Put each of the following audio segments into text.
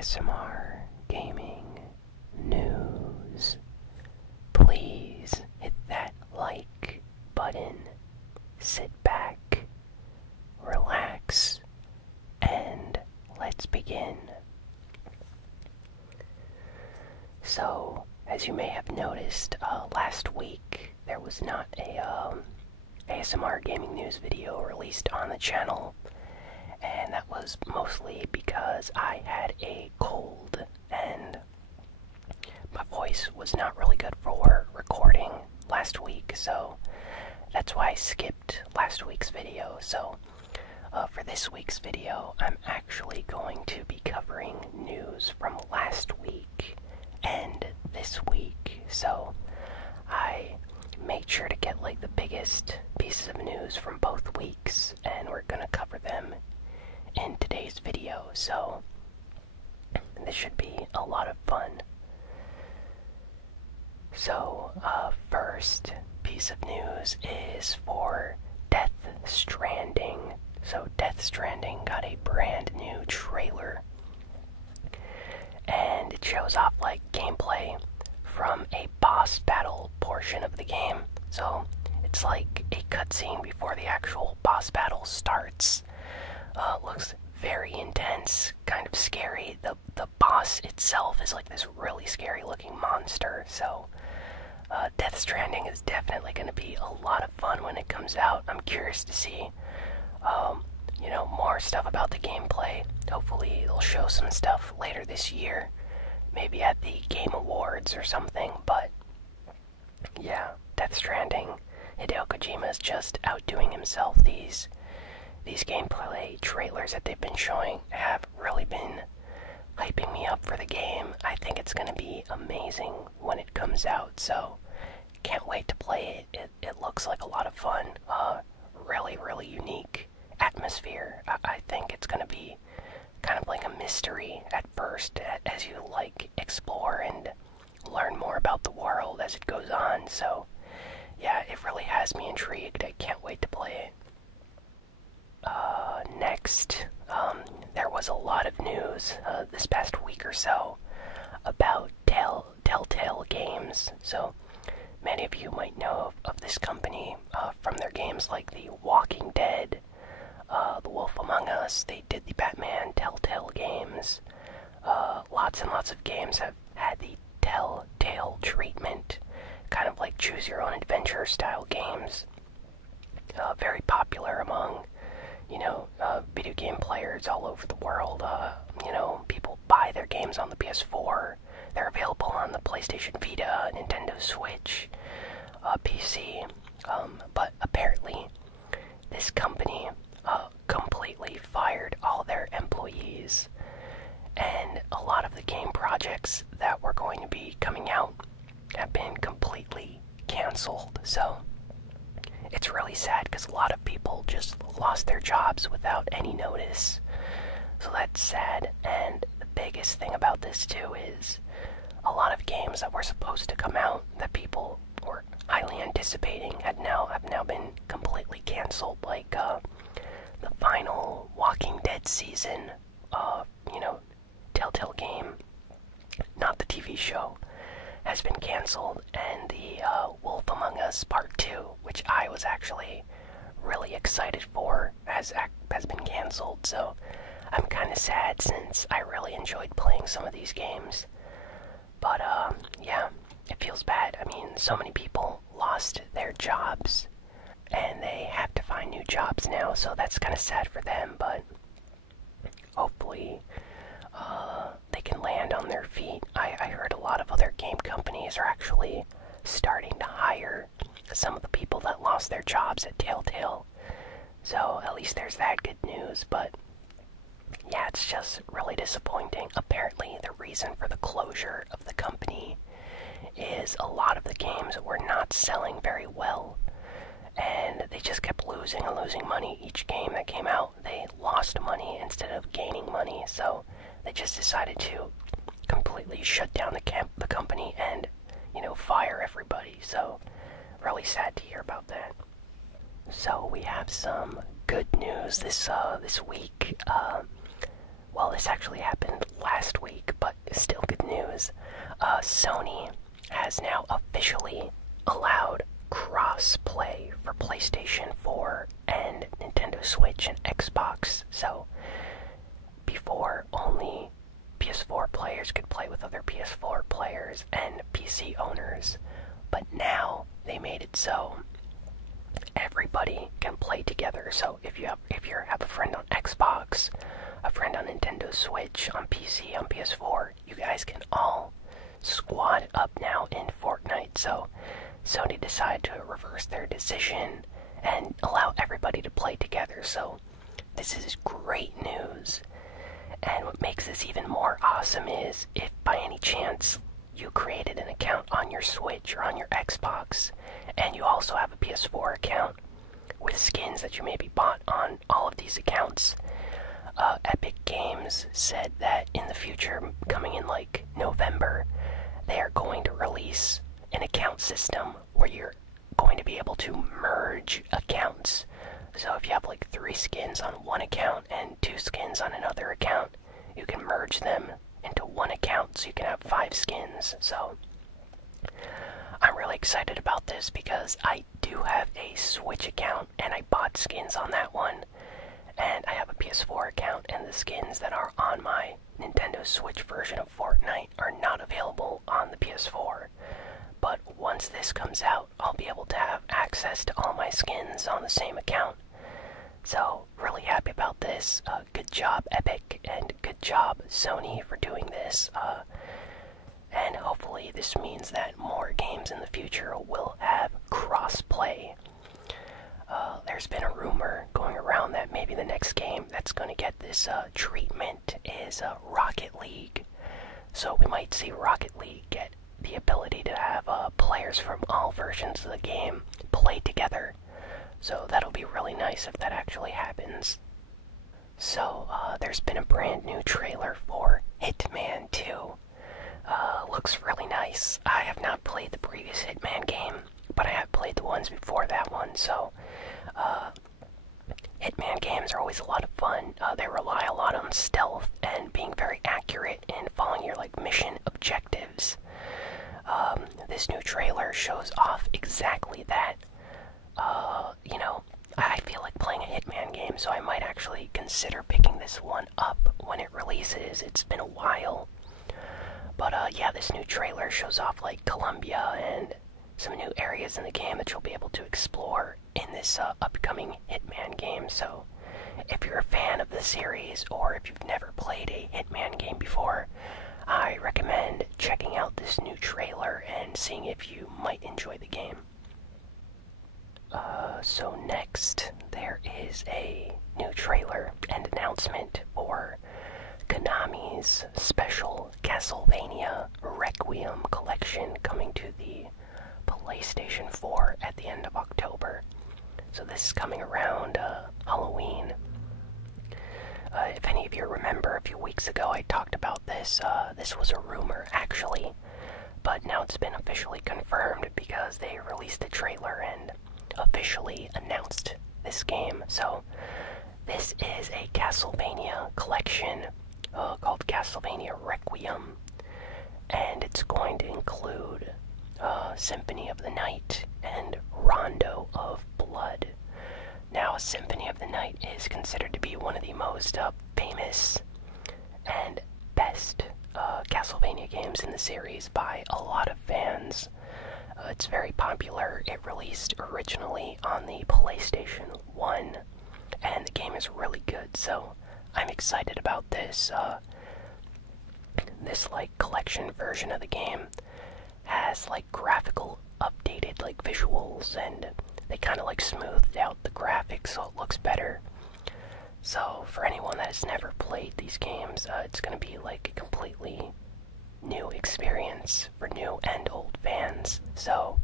ASMR Gaming News. Please hit that like button, sit back, relax, and let's begin. So, as you may have noticed, last week there was not a ASMR Gaming News video released on the channel, and that was mostly because I had a cold and my voice was not really good for recording last week, so that's why I skipped last week's video. So for this week's video, I'm actually going to be covering news from last week and this week. So I made sure to get like the biggest pieces of news from both weeks, and we're gonna cover them in today's video. So this should be a lot of fun. So first piece of news is for Death Stranding. So Death Stranding got a brand new trailer, and it shows off like gameplay from a boss battle portion of the game. So it's like a cutscene before the actual boss battle starts. Looks very intense, kind of scary. The boss itself is like this really scary looking monster. So Death Stranding is definitely going to be a lot of fun when it comes out. I'm curious to see more stuff about the gameplay. Hopefully they'll show some stuff later this year, maybe at the Game Awards or something. But yeah, Death Stranding, Hideo Kojima is just outdoing himself. These gameplay trailers that they've been showing have really been hyping me up for the game. I think it's going to be amazing when it comes out, so can't wait to play it. It looks like a lot of fun. Really unique atmosphere. I think it's going to be kind of like a mystery at first as you like explore and learn more about the world as it goes on. So yeah, it really has me intrigued. I can't wait to play it. Next, there was a lot of news this past week or so about Telltale Games. So many of you might know of this company from their games like The Walking Dead, The Wolf Among Us. They did the Batman Telltale Games. Lots and lots of games have had the Telltale treatment, kind of like choose your own adventure style games. Very popular among video game players all over the world. People buy their games on the PS4. They're available on the PlayStation Vita, Nintendo Switch, PC. But apparently, this company completely fired all their employees, and a lot of the game projects that were going to be coming out have been completely canceled. So it's really sad because a lot of people just lost their jobs without any notice. So that's sad. And the biggest thing about this too is a lot of games that were supposed to come out that people were highly anticipating have now been completely canceled. Like the final Walking Dead season, Telltale game, not the TV show, has been canceled, and the Wolf Among Us Part 2, which I was actually really excited for, has been canceled. So I'm kind of sad since I really enjoyed playing some of these games. But yeah, it feels bad. I mean, so many people lost their jobs, and they have to find new jobs now, so that's kind of sad for them, but hopefully they can land on their feet. I heard a lot of other game companies are actually starting to hire some of the people that lost their jobs at Telltale. So at least there's that good news, but yeah, it's just really disappointing. Apparently the reason for the closure of the company is a lot of the games were not selling very well, and they just kept losing and losing money. Each game that came out, they lost money instead of gaining money, so they just decided to completely shut down the company and, fire everybody. So really sad to hear about that. So we have some good news this week. Well, this actually happened last week, but still good news. Sony has now officially allowed cross-play for PlayStation 4 and Nintendo Switch and Xbox. So before, only PS4 players could play with other PS4 players and PC owners, but now they made it so everybody can play together. So if you have a friend on Xbox, a friend on Nintendo Switch, on PC, on PS4, you guys can all squad up now in Fortnite. So Sony decided to reverse their decision and allow everybody to play together. So this is great news. And what makes this even more awesome is if by any chance you created an account on your Switch or on your Xbox, and you also have a PS4 account with skins that you maybe bought on all of these accounts, Epic Games said that in the future, coming in like November, they are going to release an account system where you're going to be able to merge accounts. So if you have like 3 skins on one account and 2 skins on another account, you can merge them into one account so you can have 5 skins. So I'm really excited about this because I do have a Switch account and I bought skins on that one, and I have a PS4 account, and the skins that are on my Nintendo Switch version of Fortnite are not available on the PS4. But once this comes out, I'll be able to have access to all my skins on the same account. So, really happy about this. Good job, Epic, and good job, Sony, for doing this. And hopefully this means that more games in the future will have cross-play. There's been a rumor going around that maybe the next game that's going to get this treatment is Rocket League. So we might see Rocket League get the ability to have players from all versions of the game play together. So that'll be really nice if that actually happens. So there's been a brand new trailer for Hitman 2. Looks really nice. I have not played the previous Hitman game, but I have played the ones before that one. So Hitman games are always a lot of fun. They rely a lot on stealth and being very accurate in following your mission objectives. This new trailer shows off exactly that. I feel like playing a Hitman game, so I might actually consider picking this one up when it releases. It's been a while. But yeah, this new trailer shows off like Colombia and some new areas in the game that you'll be able to explore in this upcoming Hitman game. So if you're a fan of the series, or if you've never played a Hitman game before, I recommend checking out this new trailer and seeing if you might enjoy the game. So next, there is a new trailer and announcement for Konami's special Castlevania Requiem collection coming to the PlayStation 4 at the end of October. So this is coming around Halloween. If any of you remember, a few weeks ago I talked about this. This was a rumor, actually, but now it's been officially confirmed because they released a trailer and officially announced this game. So this is a Castlevania collection called Castlevania Requiem, and it's going to include Symphony of the Night and Rondo of Blood. Now, Symphony of the Night is considered to be one of the most famous and best Castlevania games in the series by a lot of fans. It's very popular. It released originally on the PlayStation 1, and the game is really good, so I'm excited about this. This collection version of the game has graphical updated visuals, and they kind of smoothed out the graphics so it looks better. So for anyone that has never played these games, it's going to be a completely new experience for new and old fans. So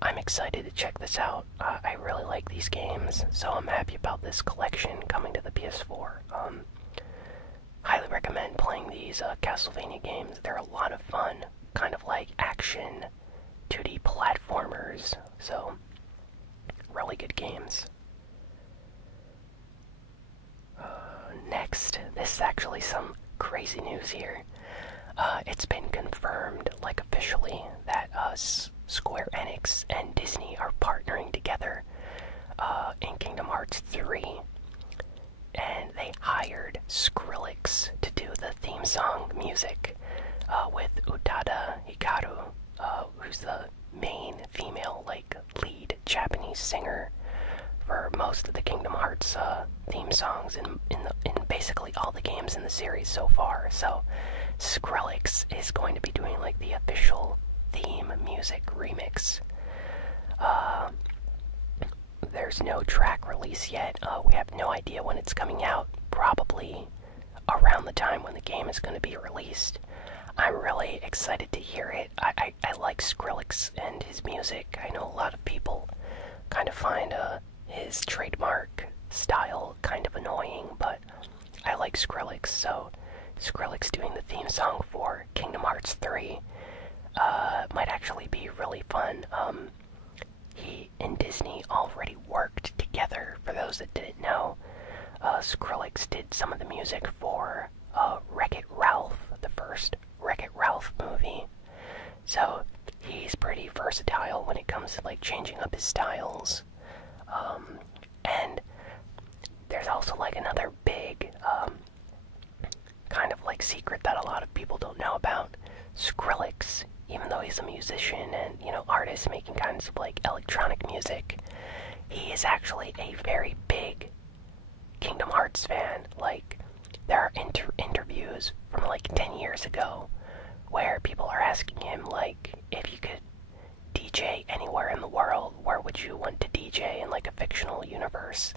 I'm excited to check this out. I really like these games, so I'm happy about this collection coming to the PS4. Highly recommend playing these Castlevania games. They're a lot of fun, kind of like action 2D platformers, so really good games. Next, this is actually some crazy news here. It's been confirmed, like officially, that Square Enix and Disney are partnering together in Kingdom Hearts 3. And they hired Skrillex to do the theme song music with Utada Hikaru, who's the main female, like, lead Japanese singer for most of the Kingdom Hearts theme songs in basically all the games in the series so far. So Skrillex is going to be doing like the official theme music remix. There's no track release yet. We have no idea when it's coming out. Probably around the time when the game is going to be released. I'm really excited to hear it. I like Skrillex and his music. I know a lot of people kind of find his trademark style kind of annoying, but I like Skrillex, so Skrillex doing the theme song for Kingdom Hearts 3 might actually be really fun. He and Disney already worked together, for those that didn't know. Skrillex did some of the music for Wreck-It Ralph, the first Wreck-It Ralph movie. So he's pretty versatile when it comes to like changing up his styles. And there's also like another big kind of like secret that a lot of people don't know about. Skrillex, even though he's a musician and, you know, artist making kinds of like electronic music, he is actually a very big Kingdom Hearts fan. Like, there are interviews from like 10 years ago where people are asking him, like, if you could DJ anywhere in the world, where would you want to DJ in like a fictional universe?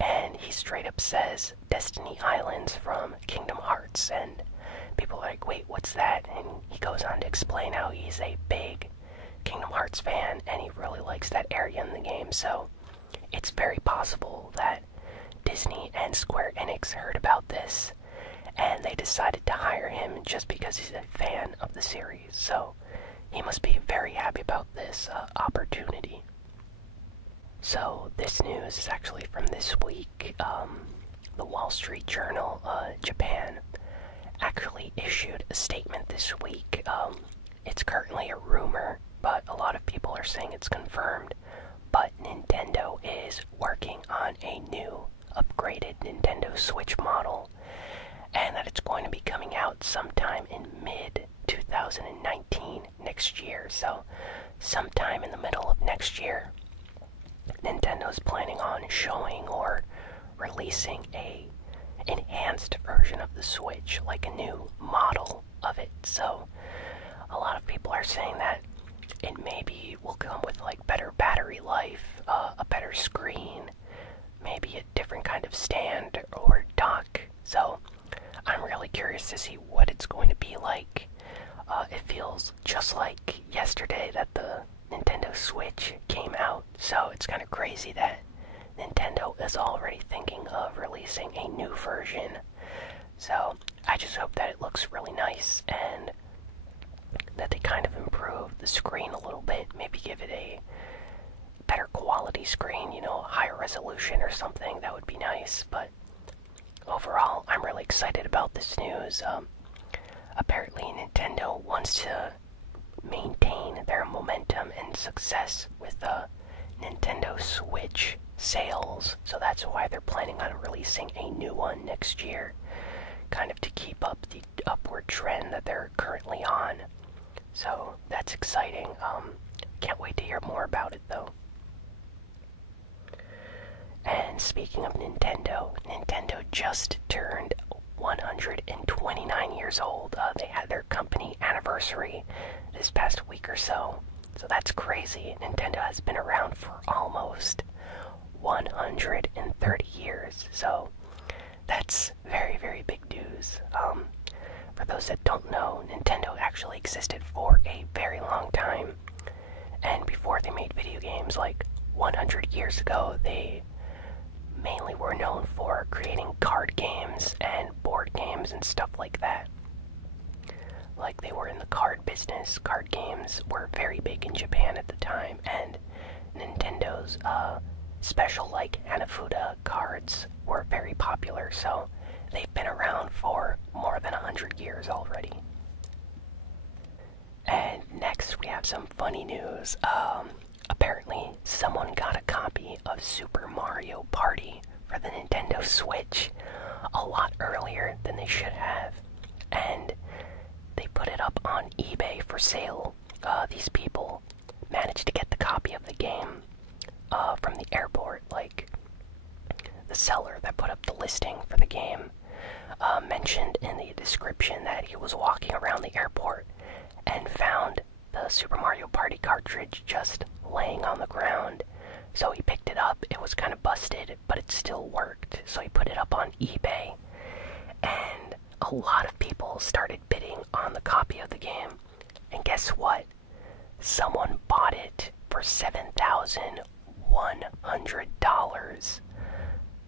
And he straight up says Destiny Islands from Kingdom Hearts, and people are like, wait, what's that? And he goes on to explain how he's a big Kingdom Hearts fan and he really likes that area in the game. So it's very possible that Disney and Square Enix heard about this and they decided to hire him just because he's a fan of the series. So he must be very happy about this opportunity. So this news is actually from this week. The Wall Street Journal, Japan, actually issued a statement this week. It's currently a rumor, but a lot of people are saying it's confirmed. But Nintendo is working on a new, upgraded Nintendo Switch model, and that it's going to be coming out sometime in mid-2019, next year. So sometime in the middle of next year, Nintendo's planning on showing or releasing a enhanced version of the Switch, like a new model of it. So a lot of people are saying that it maybe will come with like better battery life, a better screen, maybe a different kind of stand or dock. So I'm really curious to see what it's going to be like. It feels just like yesterday that the Nintendo Switch came out, so it's kind of crazy that Nintendo is already thinking of releasing a new version. So I just hope that it looks really nice and that they kind of improve the screen a little bit, maybe give it a better quality screen, you know, higher resolution or something. That would be nice. But overall, I'm really excited about this news. Apparently Nintendo wants to maintain their momentum and success with the Nintendo Switch sales, so that's why they're planning on releasing a new one next year, kind of to keep up the upward trend that they're currently on. So that's exciting. Can't wait to hear more about it though. And speaking of Nintendo, Nintendo just turned 129 years old. They had their company anniversary this past week or so. So that's crazy. Nintendo has been around for almost 130 years. So that's very, very big news. For those that don't know, Nintendo actually existed for a very long time. And before they made video games, like 100 years ago, they mainly were known for creating card games and board games and stuff like that. Like, they were in the card business. Card games were very big in Japan at the time, and Nintendo's special, like, Hanafuda cards were very popular, so they've been around for more than 100 years already. And next we have some funny news. Apparently someone got a copy of Super Mario Party for the Nintendo Switch a lot earlier than they should have. And they put it up on eBay for sale. These people managed to get the copy of the game from the airport. Like, the seller that put up the listing for the game mentioned in the description that he was walking around the airport and found the Super Mario Party cartridge just laying on the ground. So he picked it up. It was kind of busted, but it still worked. So he put it up on eBay, and a lot of people started bidding on the copy of the game. And guess what? Someone bought it for $7,100.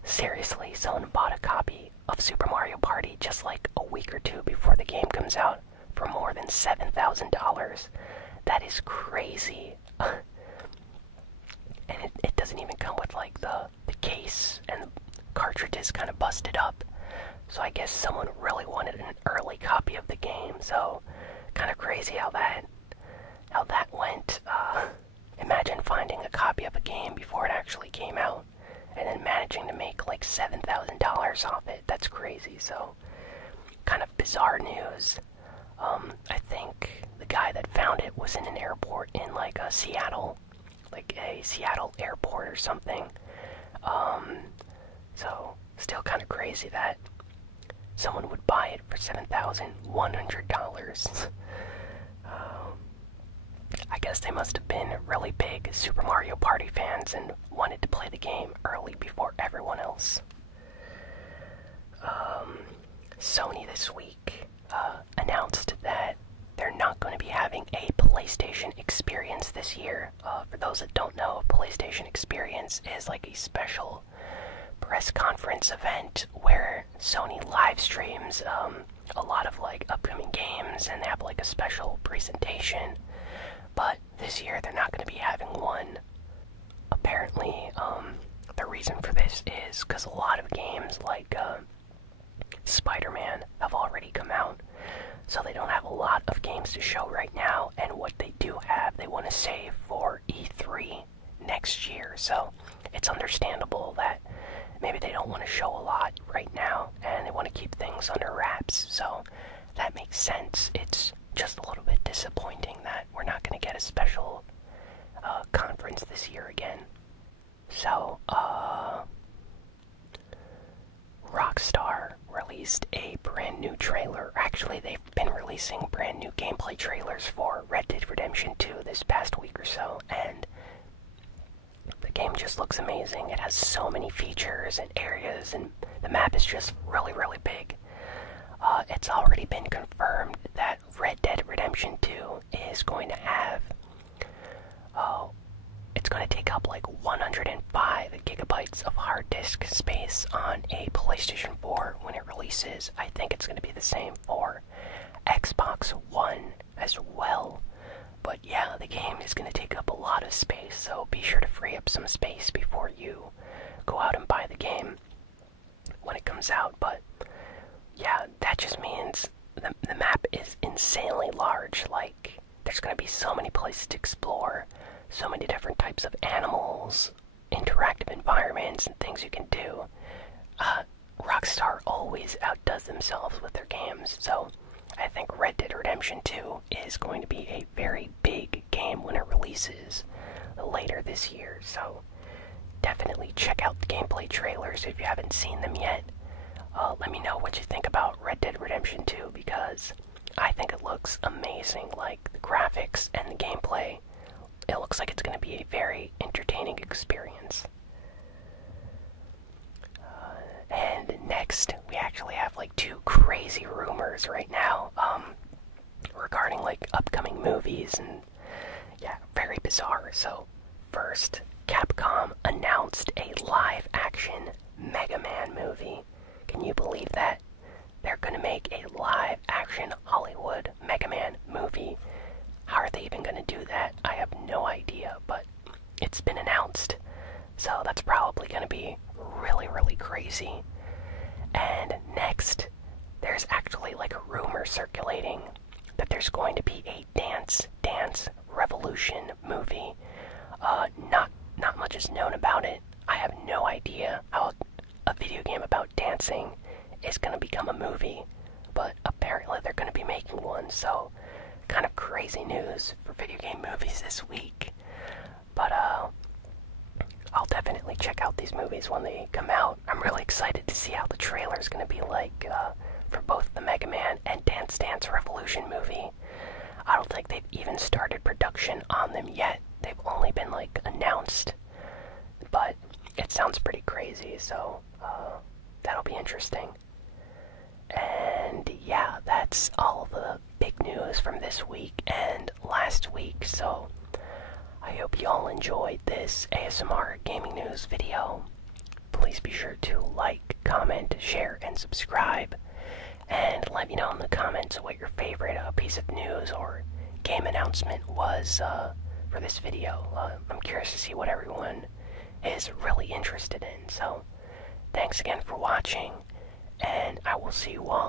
Seriously, someone bought a copy of Super Mario Party just like a week or two before the game comes out for more than $7,000. That is crazy. And it doesn't even come with like the case, and the cartridge is kind of busted up. So I guess someone really wanted an early copy of the game. So kind of crazy how that went. Imagine finding a copy of a game before it actually came out, and then managing to make like $7,000 off it. That's crazy. So kind of bizarre news. I think the guy that found it was in an airport in like Seattle, like a Seattle airport or something. So still kind of crazy that someone would buy it for $7,100. I guess they must have been really big Super Mario Party fans and wanted to play the game early before everyone else. Sony this week announced that they're not going to be having a PlayStation Experience this year. For those that don't know, PlayStation Experience is like a special press conference event where Sony live streams a lot of like upcoming games, and they have like a special presentation. But this year they're not going to be having one. Apparently, the reason for this is because a lot of games like Spider-Man have already come out, so they don't have a lot of games to show right now, and what they do have, they want to save for E3 next year. So it's understandable that maybe they don't want to show a lot right now, and they want to keep things under wraps. So that makes sense. It's just a little bit disappointing that we're not going to get a special conference this year again. So, Rockstar released a brand new trailer. Actually, they've been releasing brand new gameplay trailers for Red Dead Redemption 2 this past week or so, and the game just looks amazing. It has so many features and areas, and the map is just really, really big. It's already been confirmed that Red Dead Redemption 2 is going to have, it's going to take up like 105 gigabytes of hard disk space on a PlayStation 4 when it releases. I think it's going to be the same for Xbox One as well. But yeah, the game is going to take up a lot of space, so be sure to free up some space before you go out and buy the game when it comes out. But yeah, that just means the map is insanely large. Like, there's going to be so many places to explore, so many different types of animals, interactive environments, and things you can do. Rockstar always outdoes themselves with their games, so I think Red Dead Redemption 2 is going to be a very big game when it releases later this year. So definitely check out the gameplay trailers if you haven't seen them yet. Let me know what you think about Red Dead Redemption 2, because I think it looks amazing. Like, the graphics and the gameplay, it looks like it's going to be a very entertaining experience. And next, we actually have like two crazy rumors right now regarding like upcoming movies, and yeah, very bizarre. So first, Capcom announced a live-action Mega Man movie. Can you believe that? They're going to make a live-action Hollywood Mega Man movie. How are they even going to do that? I have no idea, but it's been announced. So that's probably going to be really, really crazy. And next, there's going to be a Dance Revolution movie. Not much is known about it. I have no idea how a video game about dancing is going to become a movie, but apparently they're going to be making one, so kind of crazy news for video game movies this week. But I'll definitely check out these movies when they come out. I'm really excited to see how the trailer is going to be like for both the Mega Man and Dance Revolution movie. I don't think they've even started production on them yet. They've only been like announced, but it sounds pretty crazy, so that'll be interesting. And yeah, that's all the big news from this week and last week, so I hope you all enjoyed this ASMR Gaming News video. Please be sure to like, comment, share, and subscribe. And let me know in the comments what your favorite piece of news or game announcement was for this video. I'm curious to see what everyone is really interested in. So, thanks again for watching, and I will see you all